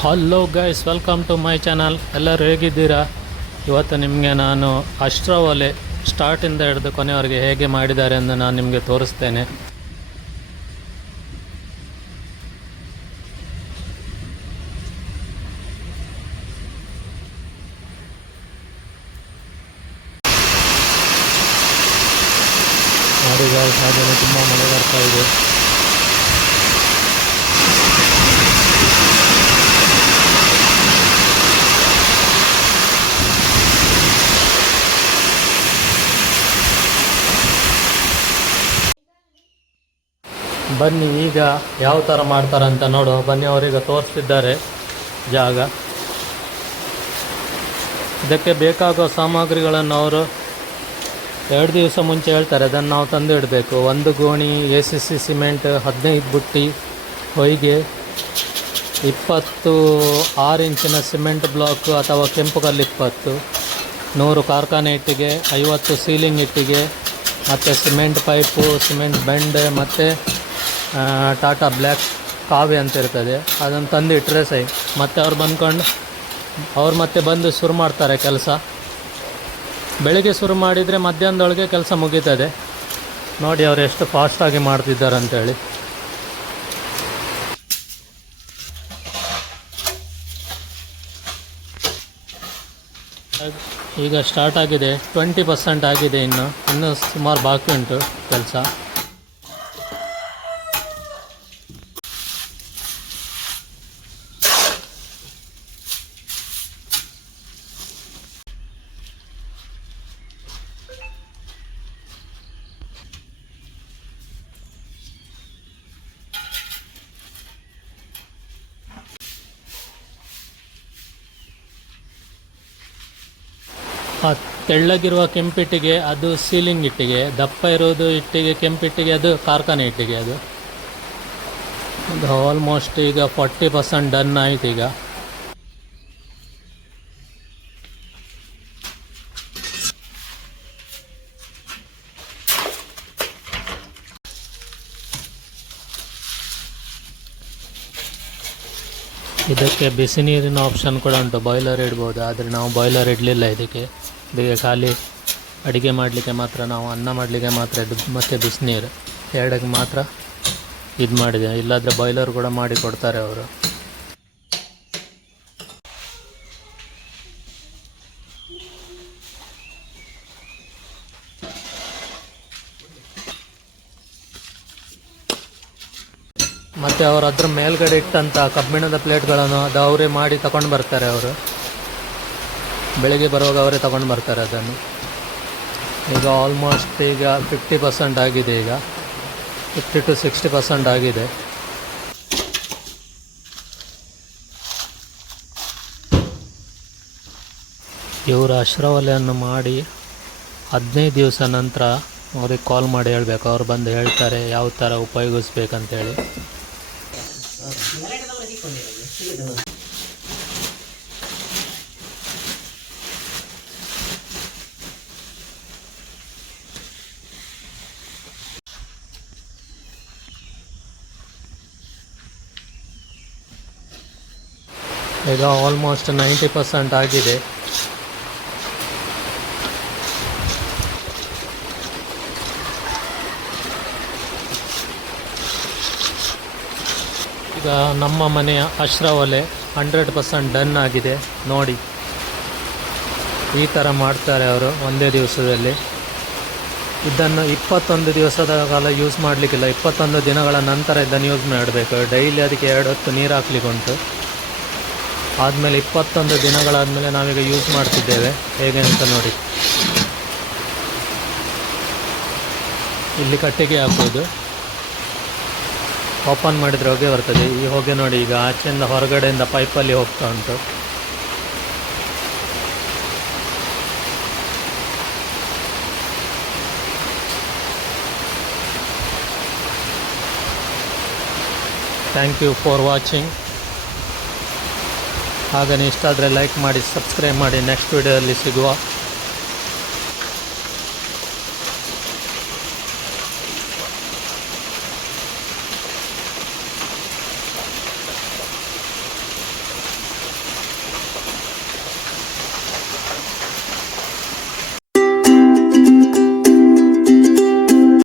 Hello guys, welcome to my channel. ಎಲ್ಲರೂ ಹೇಗಿದ್ದೀರಾ? ಇವತ್ತು ನಿಮಗೆ ನಾನು ಅಷ್ಟರ ಒಲೆ ಸ್ಟಾರ್ಟಿಂದ ಹಿಡಿದು ಕೊನೆಯವರೆಗೆ ಹೇಗೆ ಮಾಡಿದ್ದಾರೆ ಎಂದು ನಾನು ನಿಮಗೆ ತೋರಿಸ್ತೇನೆ. ನೋಡಿ ಗೈಸ್, ಹಾಗೆಯೇ ತುಂಬ ಮಳೆ ಬರ್ತಾ ಇದೆ. ಬನ್ನಿ ಈಗ ಯಾವ ಥರ ಮಾಡ್ತಾರೆ ಅಂತ ನೋಡು. ಬನ್ನಿ, ಅವರೀಗ ತೋರಿಸ್ತಿದ್ದಾರೆ ಜಾಗ. ಇದಕ್ಕೆ ಬೇಕಾಗುವ ಸಾಮಗ್ರಿಗಳನ್ನು ಅವರು 2 ದಿವಸ ಮುಂಚೆ ಹೇಳ್ತಾರೆ. ಅದನ್ನು ನಾವು ತಂದು ಇಡಬೇಕು. 1 ಗೋಣಿ ACC ಸಿಮೆಂಟ್, 15 ಬುಟ್ಟಿ ಹೊಯ್ಗೆ, 26 ಇಂಚಿನ ಸಿಮೆಂಟ್ ಬ್ಲಾಕ್ ಅಥವಾ ಕೆಂಪು ಕಲ್ಲು 20, 100 ಕಾರ್ಖಾನೆ ಇಟ್ಟಿಗೆ, 50 ಸೀಲಿಂಗ್ ಇಟ್ಟಿಗೆ, ಮತ್ತು ಸಿಮೆಂಟ್ ಪೈಪು, ಸಿಮೆಂಟ್ ಬೆಂಡ್, ಮತ್ತು ಟಾಟಾ ಬ್ಲ್ಯಾಕ್ ಕಾವಿ ಅಂತ ಇರ್ತದೆ. ಅದನ್ನು ತಂದು ಇಟ್ಟರೆ ಸೈ. ಮತ್ತು ಅವ್ರು ಮತ್ತೆ ಬಂದು ಶುರು ಮಾಡ್ತಾರೆ ಕೆಲಸ. ಬೆಳಿಗ್ಗೆ ಶುರು ಮಾಡಿದರೆ ಮಧ್ಯಾಹ್ನದೊಳಗೆ ಕೆಲಸ ಮುಗೀತದೆ. ನೋಡಿ ಅವ್ರು ಎಷ್ಟು ಫಾಸ್ಟಾಗಿ ಮಾಡ್ತಿದ್ದಾರೆ ಅಂಥೇಳಿ. ಈಗ ಸ್ಟಾರ್ಟ್ ಆಗಿದೆ, 20% ಆಗಿದೆ. ಇನ್ನೂ ಸುಮಾರು ಬಾಕಿ ಉಂಟು ಕೆಲಸ. ಆ ತೆಳ್ಳಗಿರುವ ಕೆಂಪಿಟ್ಟಿಗೆ ಅದು ಸೀಲಿಂಗ್ ಇಟ್ಟಿಗೆ, ದಪ್ಪ ಇರೋದು ಇಟ್ಟಿಗೆ ಕೆಂಪಿಟ್ಟಿಗೆ ಅದು ಕಾರ್ಖಾನೆ ಇಟ್ಟಿಗೆ. ಅದು ಆಲ್ಮೋಸ್ಟ್ ಈಗ 40% ಡನ್ ಆಯ್ತು. ಈಗ ಇದಕ್ಕೆ ಬಿಸಿ ನೀರಿನ ಆಪ್ಷನ್ ಕೂಡ ಉಂಟು. ಬಾಯ್ಲರ್ ಇಡ್ಬೋದು, ಆದರೆ ನಾವು ಬಾಯ್ಲರ್ ಇಡಲಿಲ್ಲ. ಇದಕ್ಕೆ ಖಾಲಿ ಅಡುಗೆ ಮಾಡಲಿಕ್ಕೆ ಮಾತ್ರ, ನಾವು ಅನ್ನ ಮಾಡಲಿಕ್ಕೆ ಮಾತ್ರ ಇದು, ಮತ್ತು ಬಿಸಿನೀರು ಎರಡಕ್ಕೆ ಮಾತ್ರ ಇದು ಮಾಡಿದೆ. ಇಲ್ಲಾದರೆ ಬಾಯ್ಲರ್ ಕೂಡ ಮಾಡಿ ಕೊಡ್ತಾರೆ ಅವರು. ಮತ್ತು ಅವರು ಅದ್ರ ಮೇಲ್ಗಡೆ ಇಟ್ಟಂಥ ಕಬ್ಬಿಣದ ಪ್ಲೇಟ್ಗಳನ್ನು ಅದು ಅವರೇ ಮಾಡಿ ತಗೊಂಡು ಬರ್ತಾರೆ. ಅವರು ಬೆಳಿಗ್ಗೆ ಬರುವಾಗ ಅವರೇ ತಗೊಂಡು ಬರ್ತಾರೆ ಅದನ್ನು. ಈಗ ಆಲ್ಮೋಸ್ಟ್ ಈಗ 50% ಆಗಿದೆ. ಈಗ 50 to 60% ಆಗಿದೆ. ಇವರು ಅಷ್ಟರ ಒಲೆಯನ್ನು ಮಾಡಿ 15 ದಿವಸ ನಂತರ ಅವ್ರಿಗೆ ಕಾಲ್ ಮಾಡಿ ಹೇಳಬೇಕು. ಅವ್ರು ಬಂದು ಹೇಳ್ತಾರೆ ಯಾವ ಥರ ಉಪಯೋಗಿಸ್ಬೇಕಂತೇಳಿ. ಈಗ ಆಲ್ಮೋಸ್ಟ್ 90% ಆಗಿದೆ. ಈಗ ನಮ್ಮ ಮನೆಯ ಅಷ್ಟರ ಒಲೆ 100% ಡನ್ ಆಗಿದೆ. ನೋಡಿ ಈ ಥರ ಮಾಡ್ತಾರೆ ಅವರು ಒಂದೇ ದಿವಸದಲ್ಲಿ. ಇದನ್ನು 21 ದಿವಸದ ಕಾಲ ಯೂಸ್ ಮಾಡಲಿಕ್ಕಿಲ್ಲ. 21 ದಿನಗಳ ನಂತರ ಇದನ್ನು ಯೂಸ್ ಮಾಡಬೇಕು. ಡೈಲಿ ಅದಕ್ಕೆ 2 ಹೊತ್ತು ನೀರು ಹಾಕ್ಲಿಕ್ಕೆ ಉಂಟು. ಆದಮೇಲೆ 21 ದಿನಗಳಾದಮೇಲೆ ನಾವೀಗ ಯೂಸ್ ಮಾಡ್ತಿದ್ದೇವೆ. ಹೇಗೆ ಅಂತ ನೋಡಿ. ಇಲ್ಲಿ ಕಟ್ಟಿಗೆ ಹಾಕೋದು, ಓಪನ್ ಮಾಡಿದರೆ ಹೊಗೆ ಬರ್ತದೆ. ಈ ಹೊಗೆ ನೋಡಿ ಈಗ ಆಚೆಯಿಂದ ಹೊರಗಡೆಯಿಂದ ಪೈಪಲ್ಲಿ ಹೋಗ್ತಾ ಉಂಟು. Thank you for watching. ಹಾಗೆ ಇಷ್ಟ ಆದರೆ ಲೈಕ್ ಮಾಡಿ, ಸಬ್ಸ್ಕ್ರೈಬ್ ಮಾಡಿ. ನೆಕ್ಸ್ಟ್ ವಿಡಿಯೋದಲ್ಲಿ ಸಿಗುವ.